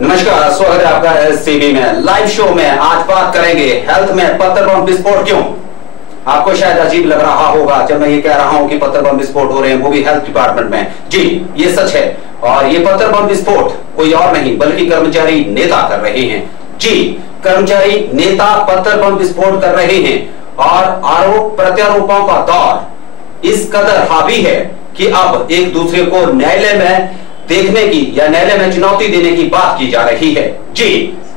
नमस्कार, स्वागत है आपका एससीबी में लाइव शो में। आज बात करेंगे हेल्थ में पत्थर बम विस्फोट क्यों। आपको शायद अजीब लग रहा होगा जब मैं ये कह रहा हूं कि पत्थर बम विस्फोट हो रहे हैं, वो भी हेल्थ डिपार्टमेंट में। जी, ये सच है। और ये पत्थर बम विस्फोट कोई और नहीं बल्कि कर्मचारी नेता कर रहे हैं। जी, कर्मचारी नेता पत्थर बम विस्फोट कर रहे हैं और आरोप प्रत्यारोपों का दौर इस कदर हावी है कि अब एक दूसरे को न्यायालय में देखने की या न्यायालय में चुनौती देने की बात की जा रही है। जी,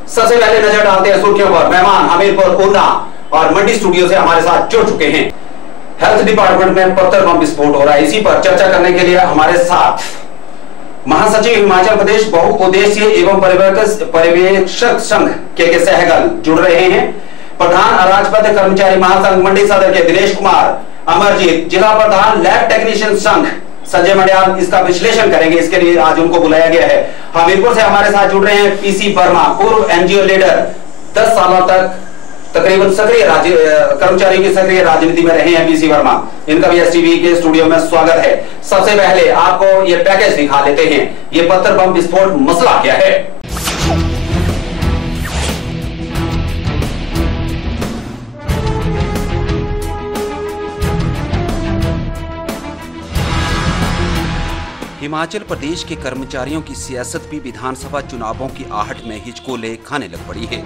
सबसे पहले नजर डालते हैं सुर्खियों पर। मेहमान हमीरपुर, ऊना और मंडी स्टूडियो से हमारे साथ जुड़ चुके हैं। हेल्थ डिपार्टमेंट में पत्थर बम विस्फोट हो रहा है, इसी पर चर्चा करने के लिए हमारे साथ महासचिव हिमाचल प्रदेश बहुउद्देशीय एवं पर्यवेक्षक संघ के सहगल जुड़ रहे हैं। प्रधान अराजपत्य कर्मचारी महासंघ मंडी सदर के दिनेश कुमार अमरजीत, जिला प्रधान लैब टेक्नीशियन संघ संजय मंडियाल इसका विश्लेषण करेंगे। इसके लिए आज उनको बुलाया गया है। हमीरपुर से हमारे साथ जुड़ रहे हैं पीसी वर्मा, पूर्व एनजीओ लीडर, 10 सालों तक तकरीबन सक्रिय कर्मचारियों की सक्रिय राजनीति में रहे हैं पीसी वर्मा। इनका भी एसटीवी के स्टूडियो में स्वागत है। सबसे पहले आपको ये पैकेज दिखा लेते हैं। ये पत्थर बम विस्फोट मसला क्या है? हिमाचल प्रदेश के कर्मचारियों की सियासत भी विधानसभा चुनावों की आहट में हिचकोले खाने लग पड़ी है।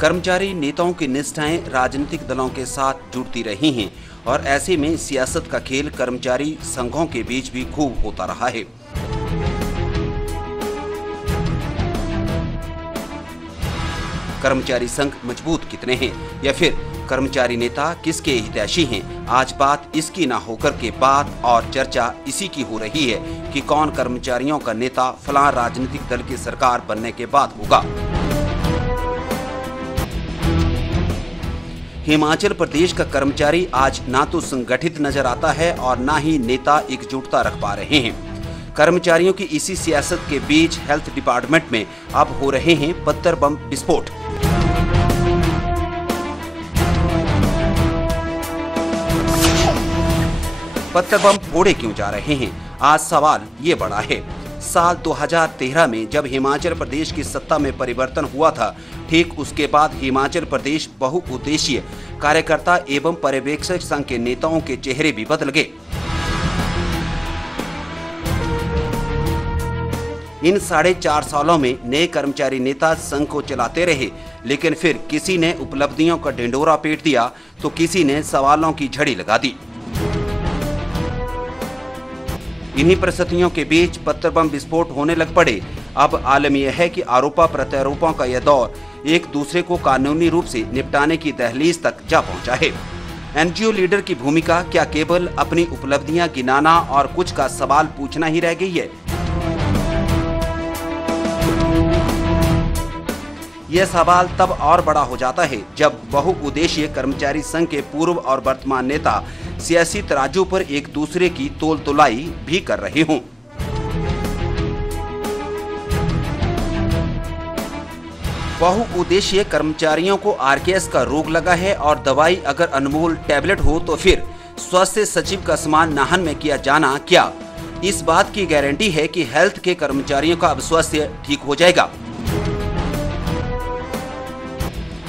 कर्मचारी नेताओं की निष्ठाएं राजनीतिक दलों के साथ जुड़ती रही हैं और ऐसे में सियासत का खेल कर्मचारी संघों के बीच भी खूब होता रहा है। कर्मचारी संघ मजबूत कितने हैं या फिर कर्मचारी नेता किसके हितैषी हैं, आज बात इसकी ना होकर के बात और चर्चा इसी की हो रही है कि कौन कर्मचारियों का नेता फलां राजनीतिक दल की सरकार बनने के बाद होगा। हिमाचल प्रदेश का कर्मचारी आज ना तो संगठित नजर आता है और ना ही नेता एकजुटता रख पा रहे हैं। कर्मचारियों की इसी सियासत के बीच हेल्थ डिपार्टमेंट में अब हो रहे हैं पत्थर बम विस्फोट। पत्थर बम फोड़े क्यों जा रहे हैं, आज सवाल ये बड़ा है। साल 2013 में जब हिमाचल प्रदेश की सत्ता में परिवर्तन हुआ था, ठीक उसके बाद हिमाचल प्रदेश बहुउद्देशीय कार्यकर्ता एवं पर्यवेक्षक संघ के नेताओं के चेहरे भी बदल गए। इन 4.5 सालों में नए कर्मचारी नेता संघ को चलाते रहे, लेकिन फिर किसी ने उपलब्धियों का ढिंडोरा पीट दिया तो किसी ने सवालों की झड़ी लगा दी। इन्हीं परिस्थितियों के बीच पत्थर बम विस्फोट होने लग पड़े। अब आलम यह है कि आरोपों प्रत्यारोपों का यह दौर एक दूसरे को कानूनी रूप से निपटाने की दहलीज तक जा पहुंचा है। एनजीओ लीडर की भूमिका क्या केवल अपनी उपलब्धियां गिनाना और कुछ का सवाल पूछना ही रह गई है? यह सवाल तब और बड़ा हो जाता है जब बहुउद्देशीय कर्मचारी संघ के पूर्व और वर्तमान नेता सियासी तराजू पर एक दूसरे की तोल तुलाई भी कर रहे हों। बहुउद्देशीय कर्मचारियों को आरकेएस का रोग लगा है और दवाई अगर अनमोल टैबलेट हो तो फिर स्वास्थ्य सचिव का समान नाहन में किया जाना क्या इस बात की गारंटी है कि हेल्थ के कर्मचारियों का अब स्वास्थ्य ठीक हो जाएगा?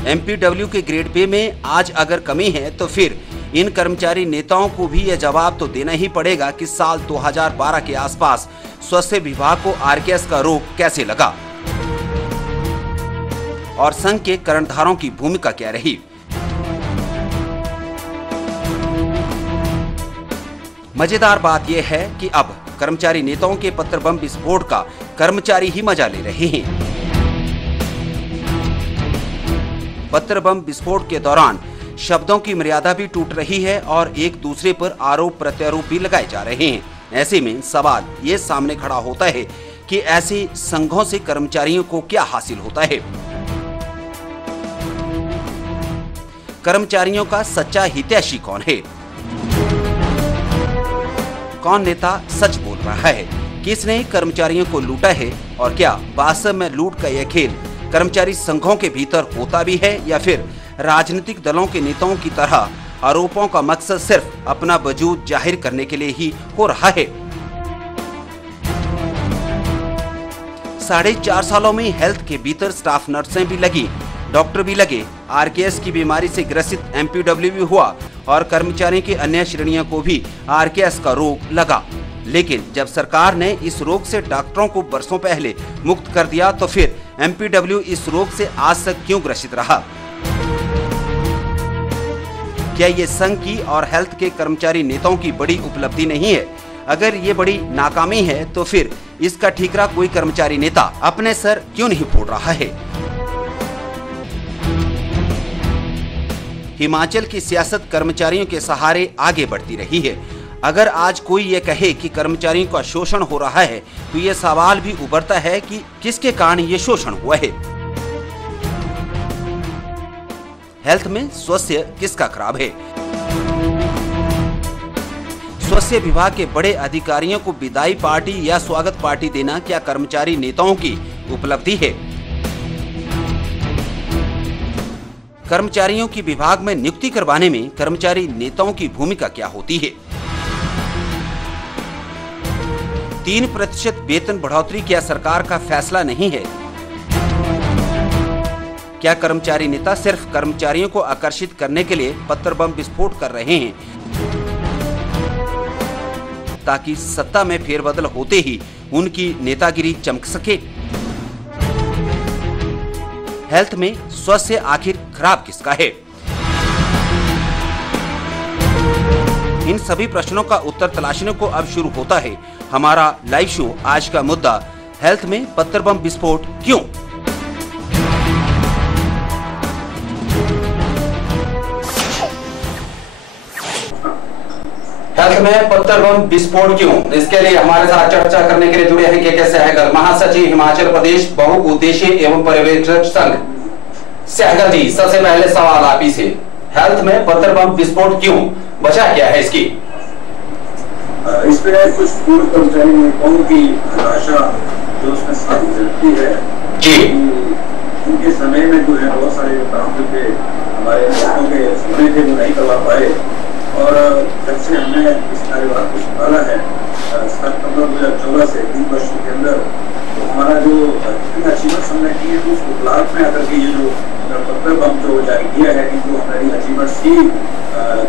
एमपीडब्ल्यू के ग्रेड पे में आज अगर कमी है तो फिर इन कर्मचारी नेताओं को भी यह जवाब तो देना ही पड़ेगा कि साल 2012 के आसपास स्वास्थ्य विभाग को आरकेएस का रोग कैसे लगा और संघ के कर्णधारों की भूमिका क्या रही। मजेदार बात यह है कि अब कर्मचारी नेताओं के पत्थर बम विस्फोट का कर्मचारी ही मजा ले रहे हैं। पत्थर बम विस्फोट के दौरान शब्दों की मर्यादा भी टूट रही है और एक दूसरे पर आरोप प्रत्यारोप भी लगाए जा रहे हैं। ऐसे में सवाल ये सामने खड़ा होता है कि ऐसे संघों से कर्मचारियों को क्या हासिल होता है। कर्मचारियों का सच्चा हितैषी कौन है? कौन नेता सच बोल रहा है? किसने कर्मचारियों को लूटा है और क्या वास्तव में लूट का यह खेल कर्मचारी संघों के भीतर होता भी है या फिर राजनीतिक दलों के नेताओं की तरह आरोपों का मकसद सिर्फ अपना वजूद जाहिर करने के लिए ही हो रहा है? 4.5 सालों में हेल्थ के भीतर स्टाफ नर्सें भी लगी, डॉक्टर भी लगे, आरकेएस की बीमारी से ग्रसित एमपीडब्ल्यू भी हुआ और कर्मचारियों की अन्य श्रेणियों को भी आरकेएस का रोग लगा। लेकिन जब सरकार ने इस रोग से डॉक्टरों को बरसों पहले मुक्त कर दिया तो फिर एमपीडब्ल्यू इस रोग से आज तक क्यों ग्रसित रहा? क्या ये संघ की और हेल्थ के कर्मचारी नेताओं की बड़ी उपलब्धि नहीं है? अगर ये बड़ी नाकामी है तो फिर इसका ठीकरा कोई कर्मचारी नेता अपने सर क्यों नहीं फोड़ रहा है? हिमाचल की सियासत कर्मचारियों के सहारे आगे बढ़ती रही है। अगर आज कोई ये कहे कि कर्मचारियों का शोषण हो रहा है तो ये सवाल भी उभरता है कि किसके कारण ये शोषण हुआ है। हेल्थ में स्वास्थ्य किसका खराब है? स्वास्थ्य विभाग के बड़े अधिकारियों को विदाई पार्टी या स्वागत पार्टी देना क्या कर्मचारी नेताओं की उपलब्धि है? कर्मचारियों की विभाग में नियुक्ति करवाने में कर्मचारी नेताओं की भूमिका क्या होती है? 3% वेतन बढ़ोतरी क्या सरकार का फैसला नहीं है? क्या कर्मचारी नेता सिर्फ कर्मचारियों को आकर्षित करने के लिए पत्थर बम विस्फोट कर रहे हैं ताकि सत्ता में फेरबदल होते ही उनकी नेतागिरी चमक सके? हेल्थ में स्वास्थ्य आखिर खराब किसका है? इन सभी प्रश्नों का उत्तर तलाशने को अब शुरू होता है हमारा लाइव शो। आज का मुद्दा, हेल्थ में पत्थर बम विस्फोट क्यों? हेल्थ में पत्थर बम विस्फोट क्यों? इसके लिए हमारे साथ चर्चा करने के लिए जुड़े हैं के सहगल, महासचिव हिमाचल प्रदेश बहुउद्देशीय एवं पर्यवेक्षक संघ। सहगल जी, सबसे पहले सवाल आप ही से, हेल्थ में पत्थर बम विस्फोट क्यों? वजह क्या है इसकी? इस पे कुछ पूर्व कर्मचारी नेताओं की आशा जो उसमें साथ गुजरती है जी, उनके समय में जो है बहुत सारे काम जो थे हमारे नेताओं के समय थे वो नहीं करवा पाए, और जब से हमने इस कार्यभार को संभाला है सितंबर 2014 से 3 वर्षों के अंदर, तो हमारा जो अचीवमेंट हमने की है उस उपलब्ध में आकर के ये जो पत्थर बम जो जारी किया है कि जो हमारी अचीवमेंट सी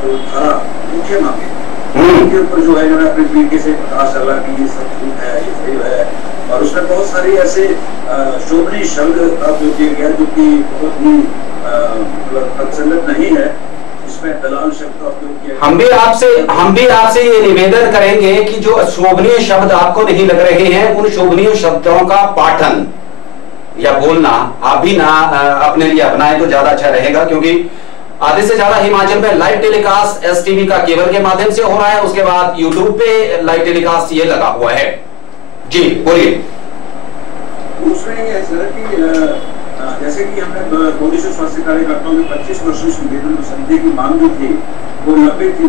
जो था मुख्य मामले उनके ऊपर जो है मैंने अपने तरीके से पता चला कि ये सब झूठ है, ये सही है, और उसमें बहुत सारे ऐसे शोभनीय शब्द का उपयोग किया गया जो कि बहुत ही प्रचलित नहीं है। दलाल शब्द का उपयोग किया। हम भी आपसे ये निवेदन करेंगे कि जो शोभनीय शब्द आपको नहीं लग रहे हैं, उन शोभनीय शब्दों का पाठन या बोलना आप भी ना अपने लिए अपनाएं तो ज्यादा अच्छा रहेगा, क्योंकि आधे से ज्यादा हिमाचल में लाइव टेलीकास्ट एसटीवी का केबल के माध्यम से हो रहा है, उसके बाद यूट्यूब पे लाइव टेलीकास्ट ये लगा हुआ है। जी बोलिए। उसमें ये सर कि जैसे कि हमने वरिष्ठ स्वास्थ्य कार्यकर्ताओं में 25 वर्षों से वेतन संधि की मांग जो थी वो लंबी थी,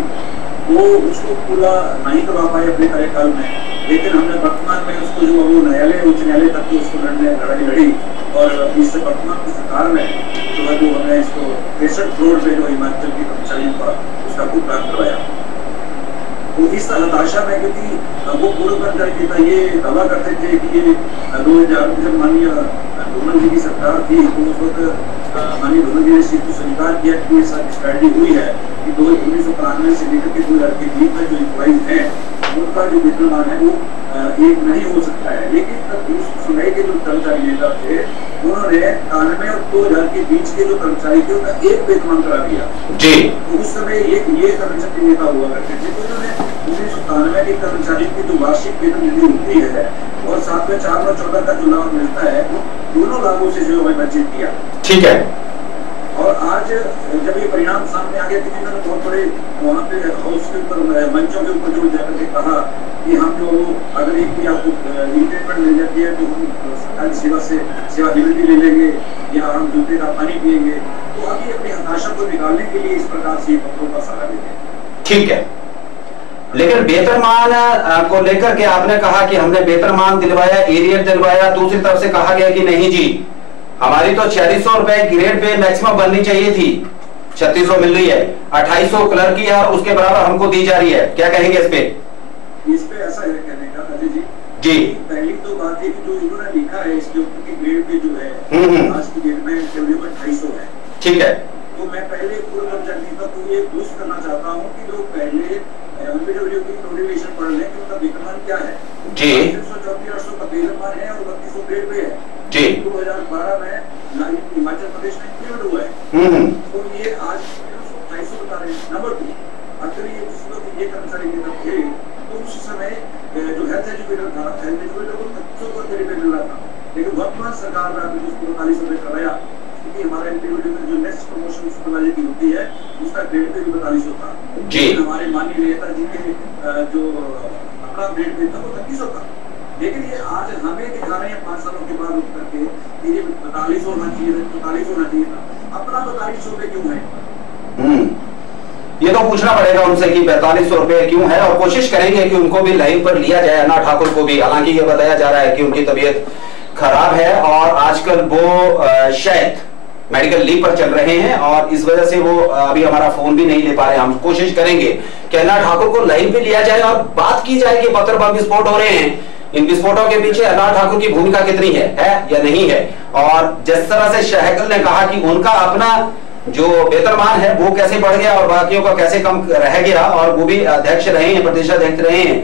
वो उसको पूरा नहीं करवा पाए अपने कार्यकाल में, लेकिन हमने वर्तमान में उसको जो वो न्यायालय उच्च न्यायालय तक तो उसको लड़ाई लड़ी, और इस वर्तमान सरकार में जो है वो हमने इसको 63 करोड़ रुपए जो हिमाचल के कर्मचारियों का उसका भुगतान करवाया। तो इस हताशा में, क्योंकि वो पूर्व कर्मचारी ये दावा करते थे कि ये 2000 में जब माननीय धूमल जी की सरकार थी तो उस वक्त माननीय धूमल जी ने इस चीज को स्वीकार किया कि ये स्ट्रैटेजी हुई है कि 1991 से लेकर के 2000 के बीच में जो एम्प्लॉइज हैं उनका जो वेतनमान है वो एक नहीं हो सकता है। लेकिन उस समय के जो कर्मचारी नेता थे उन्होंने 91 और 2000 के बीच के जो कर्मचारी थे उनका एक वेतनमान करा दिया जी। तो उस समय ये कर्मचारी नेता हुआ करते थे, तो उन्होंने 1991 के कर्मचारी की जो वार्षिक वेतन निधि होती है और साथ में 4 और 14 का जो लाभ मिलता है वो दोनों लाभों से जो है वंचित किया। ठीक है। और आज जब ये परिणाम सामने आ गया कि इन्होंने बहुत बड़े वहाँ पे हाउस के ऊपर मंचों के ऊपर जो जाकर के कहा कि हम जो अगर एक भी आपको इंक्रीमेंट मिल जाती है तो हम सरकारी सेवा से सेवा निवृत्ति ले लेंगे या हम जूते का पानी पिएंगे, तो अभी अपनी हताशा को निकालने के लिए इस प्रकार से पत्रों का सहारा लेते हैं। ठीक है, लेकिन वेतनमान को लेकर के आपने कहा कि हमने वेतनमान दिलवाया, एरियर दिलवाया, दूसरी तरफ से कहा गया कि नहीं जी हमारी तो 4600 रुपए ग्रेड पे मैक्सिमम बननी चाहिए थी, 3600 मिल रही है, 2800 क्लर्क की है और उसके बराबर हमको दी जा रही है। क्या कहेंगे इस पे? ऐसा है कहने का अजय जी। पहली तो बात है कि जो इन्होंने लिखा है इसके ऊपर के ग्रेड पे जो है आज की डेट में 250 है। ठीक है। तो मैं पहले पूर्व कर्मचारी को ये बूस्ट करना चाहता हूँ कि लोग पहले एमपीडब्ल्यू की नोटिफिकेशन पढ़ लें कि उनका वेतनमान क्या है। जी। 334 का वेतनमान है और 3200 ग्रेड पे है। जी। 2012 में हिमाचल प्रदेश में इंप्लीमेंट हुआ है। तो ये आज 250 बता रहे हैं। नंबर 2, अगर ये जिस वक्त ये कर्मचारी वेतन थे तो उस समय जो हेल्थ एजुकेटर था, हेल्थ एजुकेटर को 2500 का ग्रेड पे मिल रहा था, लेकिन वर्तमान सरकार ने अभी उसको 4500 पे कराया क्योंकि हमारे एमपीडब्ल्यू में जो नेक्स्ट प्रमोशन सुपरवाइजर की होती है उसका ग्रेड पे भी 4200 था। जी। हमारे माननीय नेता जी के जो अपना ग्रेड पे था वो 3300 था, लेकिन ये आज हमें दिखा रहे हैं 5 सालों के बाद उठ करके कि ये 42 होना चाहिए, 45 होना चाहिए था, अपना 4200 पे क्यों है? ये तो पूछना पड़ेगा उनसे कि 4200 रुपए क्यों है, और कोशिश करेंगे कि उनको भी लाइन पर लिया जाए, अन्ना ठाकुर को भी। हालांकि ये बताया जा रहा है कि उनकी तबीयत खराब है और आजकल वो शायद मेडिकल लीव पर चल रहे हैं और इस वजह से वो अभी हमारा फोन भी नहीं ले पा रहे। हम कोशिश करेंगे कि अन्ना ठाकुर को लाइन पे लिया जाए और बात की जाए कि पत्थर बम विस्फोट हो रहे हैं, इन विस्फोटों के पीछे अन्ना ठाकुर की भूमिका कितनी है या नहीं है। और जिस तरह से सहगल ने कहा कि उनका अपना जो वेतनमान है वो कैसे बढ़ गया और बाकियों का कैसे कम रह गया, और वो भी अध्यक्ष रहे हैं, प्रदेशाध्यक्ष रहे हैं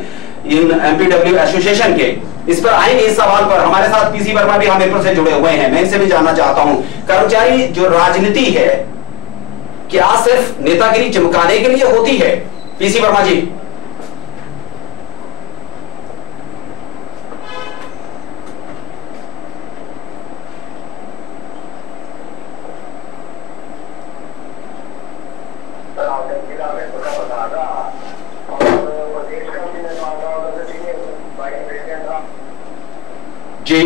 इन एमपीडब्ल्यू एसोसिएशन के। इस पर आएंगे, इस सवाल पर। हमारे साथ पीसी वर्मा भी हमीरपुर से जुड़े हुए हैं, मैं इनसे भी जानना चाहता हूं, कर्मचारी जो राजनीति है क्या सिर्फ नेतागिरी चमकाने के लिए होती है? पीसी वर्मा जी। जी।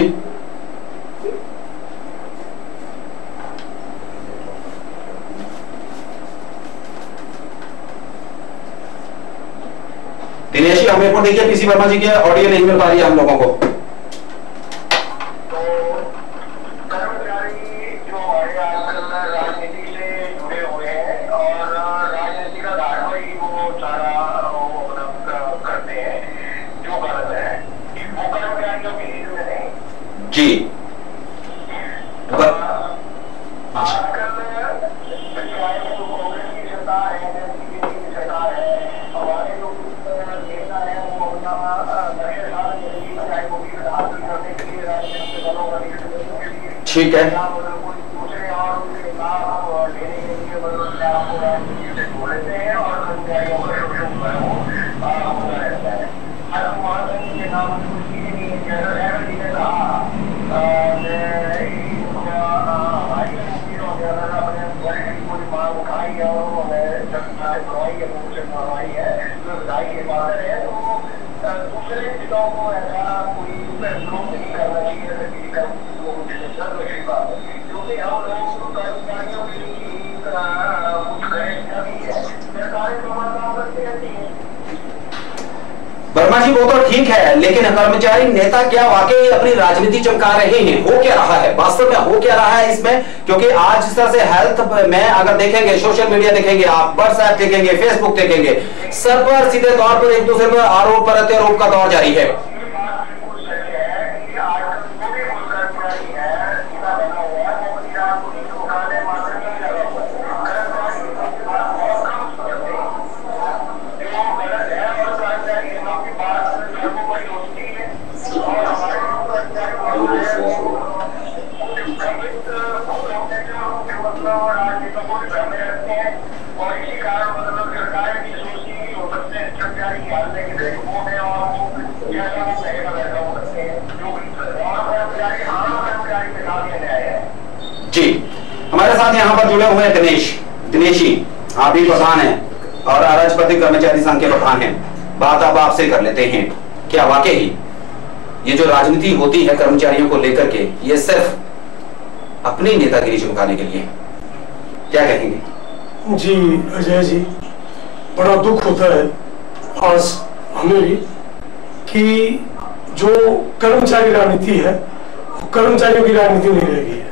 दिनेश जी हमीरपुर देखिए, पीसी वर्मा जी की ऑडियो नहीं मिल पा रही है हम लोगों को। जी। ठीक है। वर्मा जी वो तो ठीक है, लेकिन कर्मचारी नेता क्या वाकई अपनी राजनीति चमका रहे हैं? हो क्या रहा है वास्तव में, हो क्या रहा है इसमें? क्योंकि आज जिस तरह से हेल्थ में अगर देखेंगे, सोशल मीडिया देखेंगे, आप व्हाट्सएप देखेंगे, फेसबुक देखेंगे, सब पर सीधे तौर पर एक दूसरे पर आरोप प्रत्यारोप का दौर जारी है। जी, हमारे साथ यहाँ पर जुड़े हुए हैं दिनेश जी, आप भी प्रधान हैं और राजपत्रित कर्मचारी संघ के प्रधान हैं। बात अब आपसे कर लेते हैं, क्या वाकई ये जो राजनीति होती है कर्मचारियों को लेकर के, ये सिर्फ अपनी नेतागिरी चमकाने के लिए, क्या कहेंगे? जी अजय जी, बड़ा दुख होता है आज हमें भी कि जो कर्मचारी राजनीति है वो कर्मचारियों की राजनीति नहीं रह गई है।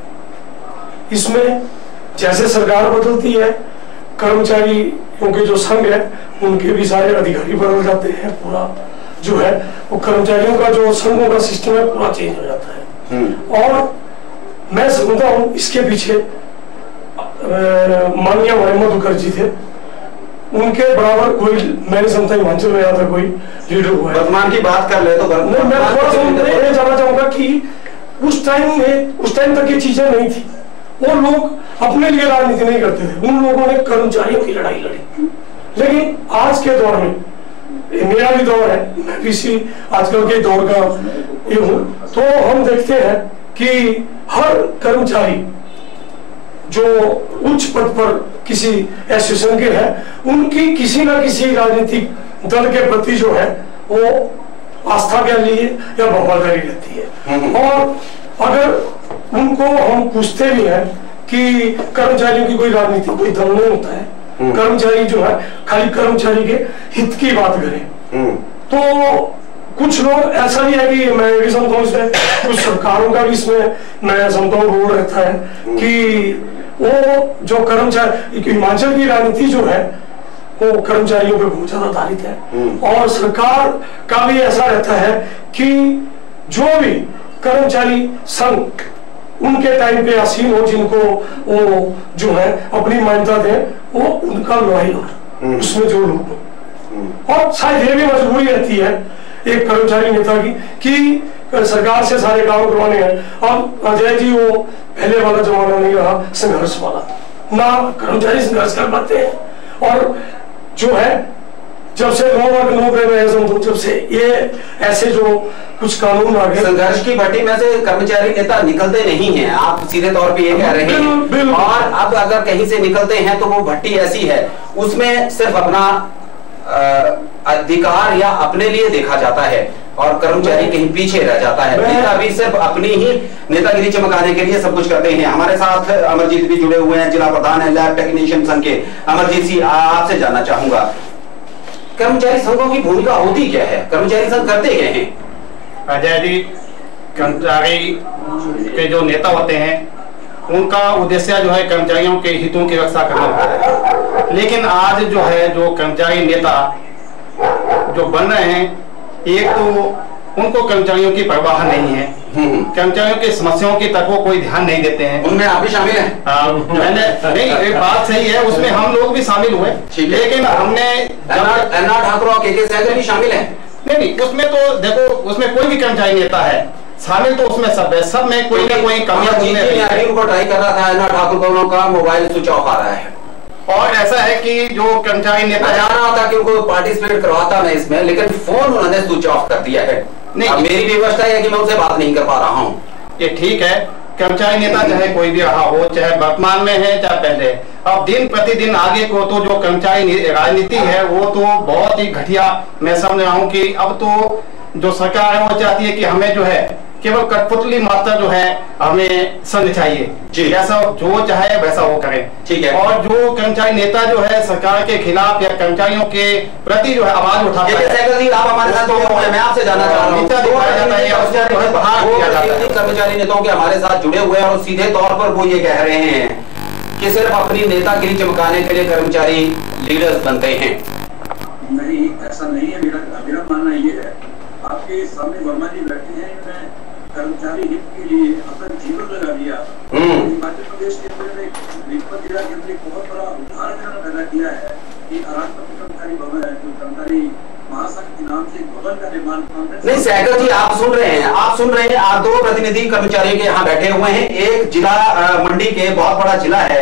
इसमें जैसे सरकार बदलती है, कर्मचारियों के जो संघ है उनके भी सारे अधिकारी बदल जाते हैं, पूरा जो है वो कर्मचारियों का जो संघों का सिस्टम है पूरा चेंज हो जाता है। और मैं समझता हूँ इसके पीछे माननीय महेंद्र मुखर्जी थे, उनके बराबर कोई मैंने समझता हिमाचल में यहाँ कोई लीडर हुआ है। वर्तमान की बात कर ले तो मैं थोड़ा सा ये जानना चाहूंगा कि उस टाइम तक ये चीजें नहीं थी, वो लोग अपने लिए राजनीति नहीं करते थे, उन लोगों ने कर्मचारियों की लड़ाई लड़ी। लेकिन आज के दौर में, मेरा भी दौर है, मैं भी इसी आजकल के दौर का ये हूँ, तो हम देखते हैं कि हर कर्मचारी जो उच्च पद पर किसी एसोसिएशन के हैं, उनकी किसी ना किसी राजनीतिक दल के प्रति जो है वो आस्था के लिए या वफादारी रहती है। और अगर उनको हम पूछते भी हैं कि कर्मचारियों की कोई राजनीतिक कोई दल नहीं होता है, कर्मचारी जो है खाली कर्मचारी के हित की बात करें, तो कुछ लोग ऐसा भी है कि मैं भी समझता हूँ इसमें कुछ सरकारों का भी इसमें मैं समझता हूँ रोल रहता है कि वो जो कर्मचारी, हिमाचल की राजनीति जो है वो कर्मचारियों पे बहुत ज्यादा आधारित है। और सरकार का भी ऐसा रहता है कि जो भी कर्मचारी संघ उनके टाइम पे आसीन हो, जिनको वो जो है अपनी मान्यता दे, वो उनका लॉयल हो, उसमें जो लोग हो। और शायद ये भी मजबूरी रहती है एक कर्मचारी नेता की कि सरकार से सारे काम करवाने हैं। अब अजय जी वो पहले वाला जमाना नहीं रहा संघर्ष वाला, ना कर्मचारी संघर्ष कर पाते हैं। और जो है जब से नो वर्क नो पे, जब से ये ऐसे जो कुछ कानून आ गए, संघर्ष की भट्टी में से कर्मचारी नेता निकलते नहीं हैं, आप सीधे तौर पे ये कह रहे हैं। और अब अगर कहीं से निकलते हैं तो वो भट्टी ऐसी है, उसमें सिर्फ अपना अधिकार या अपने लिए देखा जाता है और कर्मचारी कहीं पीछे रह जाता है। नेता भी सिर्फ अपनी ही नेतागिरी चमकाने के लिए सब कुछ करते हैं। हमारे साथ अमरजीत भी जुड़े हुए हैं, जिला प्रधान है लैब टेक्नीशियन संघ के। अमरजीत जी, आपसे जानना चाहूंगा, कर्मचारी संघों की भूमिका होती क्या है, कर्मचारी संघ करते क्या हैं? अजय जी, कर्मचारी के जो नेता होते हैं उनका उद्देश्य जो है कर्मचारियों के हितों की रक्षा करना होता है। लेकिन आज जो है जो कर्मचारी नेता जो बन रहे हैं, एक तो उनको कर्मचारियों की परवाह नहीं है, कर्मचारियों की समस्याओं की तरफ वो कोई ध्यान नहीं देते हैं। उनमें आप भी शामिल हैं? मैंने नहीं, एक बात सही है, उसमें हम लोग भी शामिल हुए, लेकिन हमने एन.आर. ठाकुर और के.के. सहगल भी शामिल हैं? नहीं, उसमें तो देखो, उसमें कोई भी कर्मचारी नेता है शामिल, तो उसमें सब है, सब में कोई ना कोई कमियां उनको ट्राई कर रहा था, एन.आर. ठाकुर दोनों का मोबाइल स्विच ऑफ आ रहा है। और ऐसा है कि जो कर्मचारी नेता जा रहा था कि उनको पार्टिसिपेट करवाता मैं इसमें, लेकिन फोन उन्होंने स्विच ऑफ कर दिया है। नहीं, मेरी व्यवस्था है कि मैं उनसे बात नहीं कर पा रहा हूँ। ये ठीक है, कर्मचारी नेता चाहे कोई भी रहा हो, चाहे वर्तमान में है चाहे पहले, अब दिन प्रतिदिन आगे को तो जो कर्मचारी राजनीति है वो तो बहुत ही घटिया मैं समझ रहा हूँ कि अब तो जो सरकार है वो चाहती है कि हमें जो है केवल कठपुतली मात्रा जो है हमें संघ चाहिए, जैसा जो चाहे वैसा वो करें। ठीक है। और जो कर्मचारी नेता जो है सरकार के खिलाफ या कर्मचारियों के प्रति जो है आवाज उठाता है, आप हमारे साथ मैं आपसे जानना चाह रहा हूँ, कर्मचारी नेताओं के हमारे साथ जुड़े हुए हैं और सीधे तौर पर वो ये कह रहे हैं कि सिर्फ अपनी नेतागिरी चमकाने के लिए कर्मचारी लीडर्स बनते हैं। नहीं, ऐसा नहीं है। मेरा मानना ये है, आपके सामने वर्मा जी बैठे हैं, इन्होंने कर्मचारी हित के लिए अपना जीवन लगा दिया। हिमाचल प्रदेश के अंदर नीलपत जिला के अंदर एक बहुत बड़ा उदाहरण पैदा किया है कि अराजपत्य कर्मचारी भवन है, जो कर्मचारी महासंघ के नाम से भवन का निर्माण। नहीं सहगल जी, आप सुन रहे हैं, आप दो प्रतिनिधि कर्मचारियों के यहाँ बैठे हुए हैं। एक जिला मंडी के बहुत बड़ा जिला है,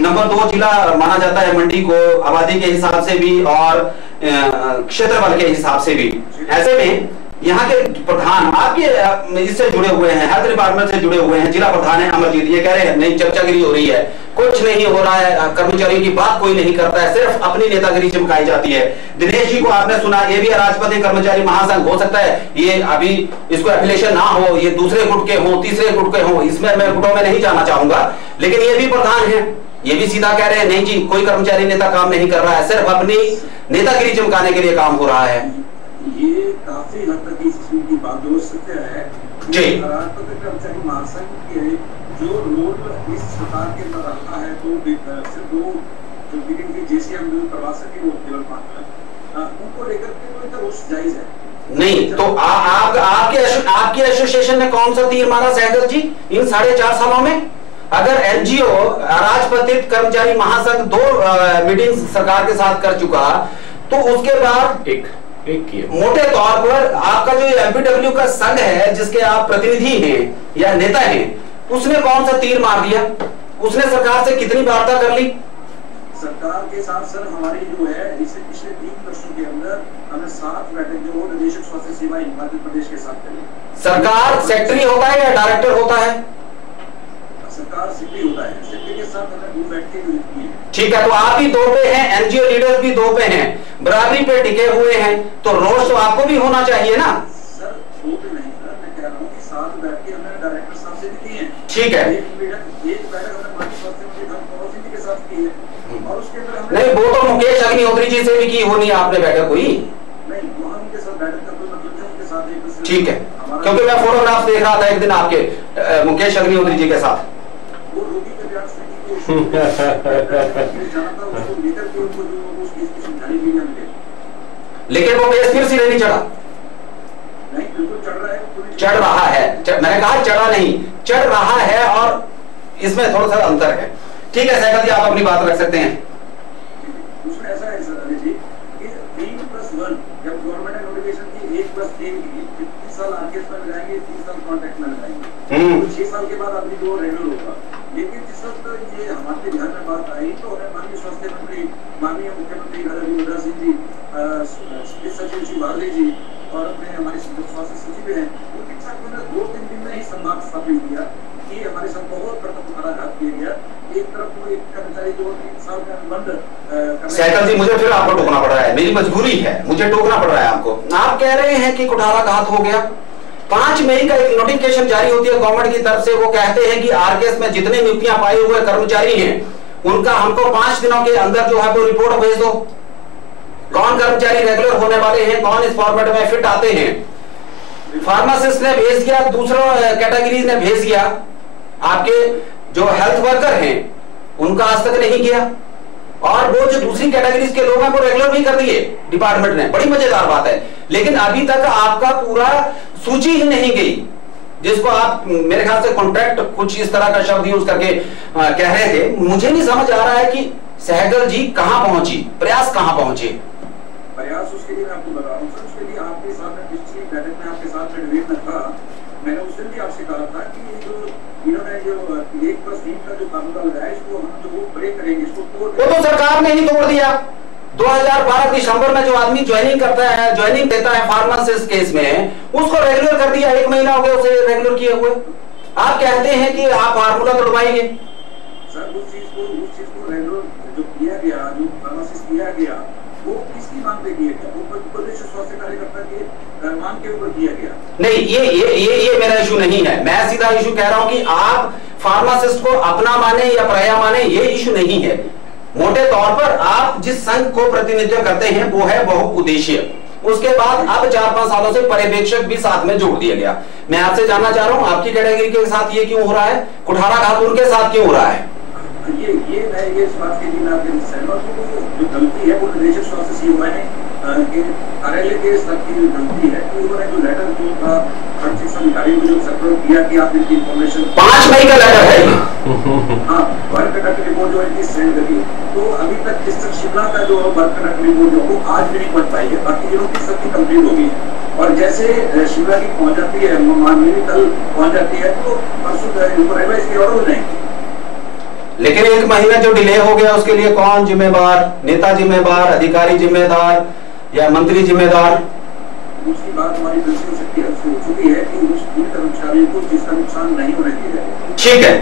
नंबर 2 जिला माना जाता है मंडी को, आबादी के हिसाब से भी और क्षेत्रफल के हिसाब से भी। ऐसे में यहाँ के प्रधान आपके इससे जुड़े हुए हैं, हेल्थ डिपार्टमेंट से जुड़े हुए हैं, जिला प्रधान है अमरजीत, ये कह रहे हैं नहीं चर्चागिरी हो रही है, कुछ नहीं हो रहा है, कर्मचारियों की बात कोई नहीं करता है, सिर्फ अपनी नेतागिरी चमकाई जाती है। दिनेश जी को आपने सुना, ये भी राजपत्य कर्मचारी महासंघ हो सकता है, ये अभी इसको एफिलिएशन ना हो, ये दूसरे गुट के हो, तीसरे गुट के हो, इसमें मैं गुटों में नहीं जाना चाहूंगा, लेकिन ये भी प्रधान है, ये भी सीधा कह रहे हैं नहीं जी कोई कर्मचारी नेता काम नहीं कर रहा है, सिर्फ अपनी नेतागिरी चमकाने के लिए काम हो रहा है। ये काफी हद तक इस चीज की बात हो सकते हैं जी। कर्मचारी महासंघ के जो रोल इस सरकार के अंदर रखा है, तो सिर्फ वो जो मीटिंग की जेसीएम करवा सके वो केवल मात्र उनको लेकर के तो रोष जायज है, नहीं तो आपके एसोसिएशन ने कौन सा तीर मारा सहगल जी इन 4.5 सालों में? अगर एनजीओ राजपत्रित कर्मचारी महासंघ 2 मीटिंग सरकार के साथ कर चुका, तो उसके बाद एक मोटे तौर पर आपका जो एमपीडब्ल्यू का संघ है जिसके आप प्रतिनिधि हैं या नेता हैं, उसने कौन सा तीर मार दिया? उसने सरकार से कितनी वार्ता कर ली? सरकार के साथ सर हमारी जो है इसे पिछले 3 वर्षों के अंदर हमने 7 बैठक जो निदेशक स्वास्थ्य सेवा हिमाचल प्रदेश के साथ करी। सरकार सेक्रेटरी होता है या डायरेक्टर होता है? सरकार सेक्रेटरी होता है, सेक्रेटरी के साथ हमने 2 बैठकें की है। ठीक है, तो आप भी 2 पे हैं, एनजीओ लीडर्स भी 2 पे हैं, बराबरी पे टिके हुए हैं, तो रोष तो आपको भी होना चाहिए ना? सर 2 पे नहीं सर, मैं कह रहा हूँ कि 7 बैठकें हमने डायरेक्टर साहब से भी की हैं। ठीक है, एक बैठक हमने माननीय स्वास्थ्य मंत्री धर्म पड़ोसी जी के साथ की है, और उसके अंदर हमने नहीं वो तो मुकेश अग्निहोत्री जी से भी की होनी आपने बैठक हुई? नहीं, वहां उनके साथ बैठक का कोई मतलब नहीं, उनके साथ एक। ठीक है, क्योंकि मैं फोटोग्राफ देख रहा था एक दिन आपके मुकेश अग्निहोत्री जी के साथ। वो रोगी के ब्याज से जाना था, उसको लेकर के उनको जो उस केस की समझाने मीडिया में दे, लेकिन वो केस फिर सिरे नहीं चढ़ा। नहीं बिल्कुल चढ़ रहा है, चढ़ रहा है, मैंने कहा चढ़ा नहीं, चढ़ रहा है, और इसमें थोड़ा सा अंतर है। ठीक है सहगल जी, आप अपनी बात रख सकते हैं। उसमें ऐसा है सर अनिल जी कि 3+1 जब गवर्नमेंट ने नोटिफिकेशन की 1+3 की 30 साल आरकेएस में लगाएंगे, 30 साल कॉन्ट्रैक्ट में लगाएंगे, तो 6 साल के बाद आदमी जो रेगुलर होगा। लेकिन जिस वक्त ये हमारे ध्यान में बात आई तो हमें माननीय स्वास्थ्य मंत्री, माननीय मुख्यमंत्री राजा सिंह जी, चिकित्सा सचिव श्री भारती जी और अपने हमारे स्वास्थ्य सचिव हैं, उनके साथ मैंने 2-3 दिन में ही संवाद स्थापित किया कि हमारे साथ बहुत प्रथम कराघात किया गया। एक तरफ वो एक कर्मचारी जो 3 साल में बंद। सहगल जी, मुझे फिर आपको टोकना पड़ रहा है, मेरी मजबूरी है, मुझे टोकना पड़ रहा है आपको। आप कह रहे हैं कि कुठाराघात हो गया। 5 मई का एक नोटिफिकेशन जारी होती है गवर्नमेंट की तरफ से, वो कहते हैं कि आरकेएस में जितने नियुक्तियां पाए हुए कर्मचारी हैं उनका हमको 5 दिनों के अंदर जो है वो रिपोर्ट भेज दो। कौन कर्मचारी रेगुलर होने वाले हैं, कौन इस फॉर्मेट में फिट आते हैं। फार्मासिस्ट ने भेज दिया, दूसरा कैटेगरी ने भेज दिया, आपके जो हेल्थ वर्कर हैं उनका आज तक नहीं किया, और वो जो दूसरी कैटेगरीज के लोग हैं वो रेगुलर भी कर दिए डिपार्टमेंट ने। बड़ी मजेदार बात है, लेकिन अभी तक आपका पूरा सूची ही नहीं गई, जिसको आप मेरे ख्याल से कॉन्ट्रैक्ट कुछ इस तरह का शब्द यूज करके कह रहे थे। मुझे नहीं समझ आ रहा है कि सहगल जी कहां पहुंची, प्रयास कहां पहुंचे। प्रयास उसके लिए मैं आपको बता रहा हूँ सर, उसके लिए आपके साथ में पिछली बैठक में आपके साथ में डिबेट में था, मैंने उस दिन भी आपसे कहा था कि जो इन्होंने जो 1+3 का जो कानून लगाया इसको हम जो ब्रेक करेंगे, इसको तोड़, वो तो सरकार ने ही तोड़ दिया। 2012 दिसंबर में जो आदमी ज्वाइनिंग करता है, ज्वाइनिंग देता है फार्मासिस्ट केस में, उसको रेगुलर कर दिया। 1 महीना हो गया उसे रेगुलर किए हुए। आप कहते हैं कि आप फार्मूला तोड़वाएंगे। सर उस चीज को रेगुलर जो किया गया, जो फार्मासिस्ट किया गया, वो किसकी मांग पे किया गया? वो प्रदेश स्वास्थ्य कार्यकर्ता के मांग के ऊपर किया गया। नहीं, ये मेरा इशू नहीं है। मैं सीधा इशू कह रहा हूं कि आप फार्मासिस्ट को अपना माने या पराया माने, ये इशू नहीं है। मोटे तौर पर आप जिस संघ को प्रतिनिधित्व करते हैं वो है बहुउद्देशीय। उसके बाद अब 4-5 सालों से पर्यवेक्षक भी साथ में जोड़ दिया गया। मैं आपसे जानना चाह रहा हूं आपकी कैटेगरी के साथ ये क्यों हो रहा है, कुठाराघात उनके साथ क्यों हो रहा है? ये इस बात के लिए आपके सहमत हूं, जो गलती है वो निदेशक स्वास्थ्य सेवा ने के कार्यालय के स्तर की जो गलती है, कि उन्होंने जो लेटर जो था खर्च शिक्षा अधिकारी को जो सर्कुलर किया कि आप इनकी इन्फॉर्मेशन 5 मई का लेटर है। हाँ, वर्क कंडक्ट रिपोर्ट जो इनकी सेंड करी, तो अभी तक डिस्ट्रिक्ट शिमला का जो वर्क कंडक्ट रिपोर्ट जो वो आज भी नहीं पहुंच पाई है। बाकी जिलों की सबकी कंप्लीट हो गई है, और जैसे शिमला की पहुंच जाती है, माननीय कल पहुंच जाती है, तो परसों रिवाइज की ऑर्डर हो जाएंगी। लेकिन 1 महीना जो डिले हो गया उसके लिए कौन जिम्मेदार? नेता जिम्मेदार, अधिकारी जिम्मेदार या मंत्री जिम्मेदार? उसकी बात हमारी प्रिंसिपल से हो चुकी है कि उस कर्मचारियों को जिसका नुकसान नहीं होने दिया जाएगा। ठीक है,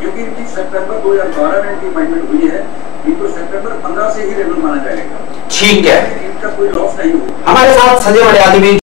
क्योंकि इनकी सितंबर 2012 में इनकी अपॉइंटमेंट हुई है, इनको सितंबर 15 से ही रेगुलर माना जाएगा। ठीक है, इनका कोई लॉस नहीं होगा। हमारे साथ संजय मडियाली भी